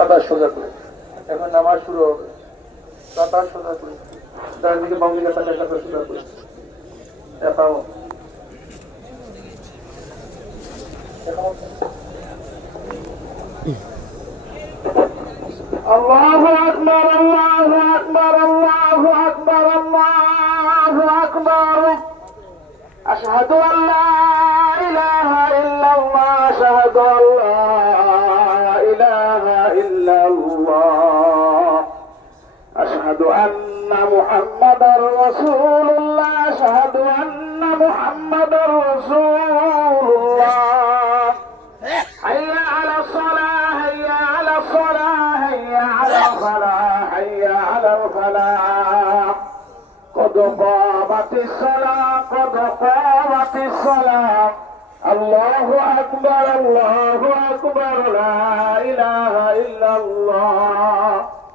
কাঁধা সোজা করে। এখন নামাজ শুরু হবে। কাঁধা সোজা করে, ডান দিকে বাম দিকে তাকে কাঁধা সোজা করে। এখন আল্লাহু আকবার, আল্লাহু আকবার, আল্লাহু আকবার, আল্লাহু আকবার। আশহাদু আল্লা ইলাহা ইল্লাল্লাহ, আশহাদু আল্লা ইলাহা ইল্লাল্লাহ, আশহাদু আন্না মুহাম্মাদার রাসূলুল্লাহ, আশহাদু আন্না মুহাম্মাদার রাসূলুল্লাহ। হাইয়া আলাস সালাহ, হাইয়া আলাস সালাহ, হাইয়া আলাস সালাহ, হাইয়া আলাল ফালাহ। قد قامت الصلاة، قد قامت الصلاة. الله أكبر، الله أكبر، لا إله إلا الله.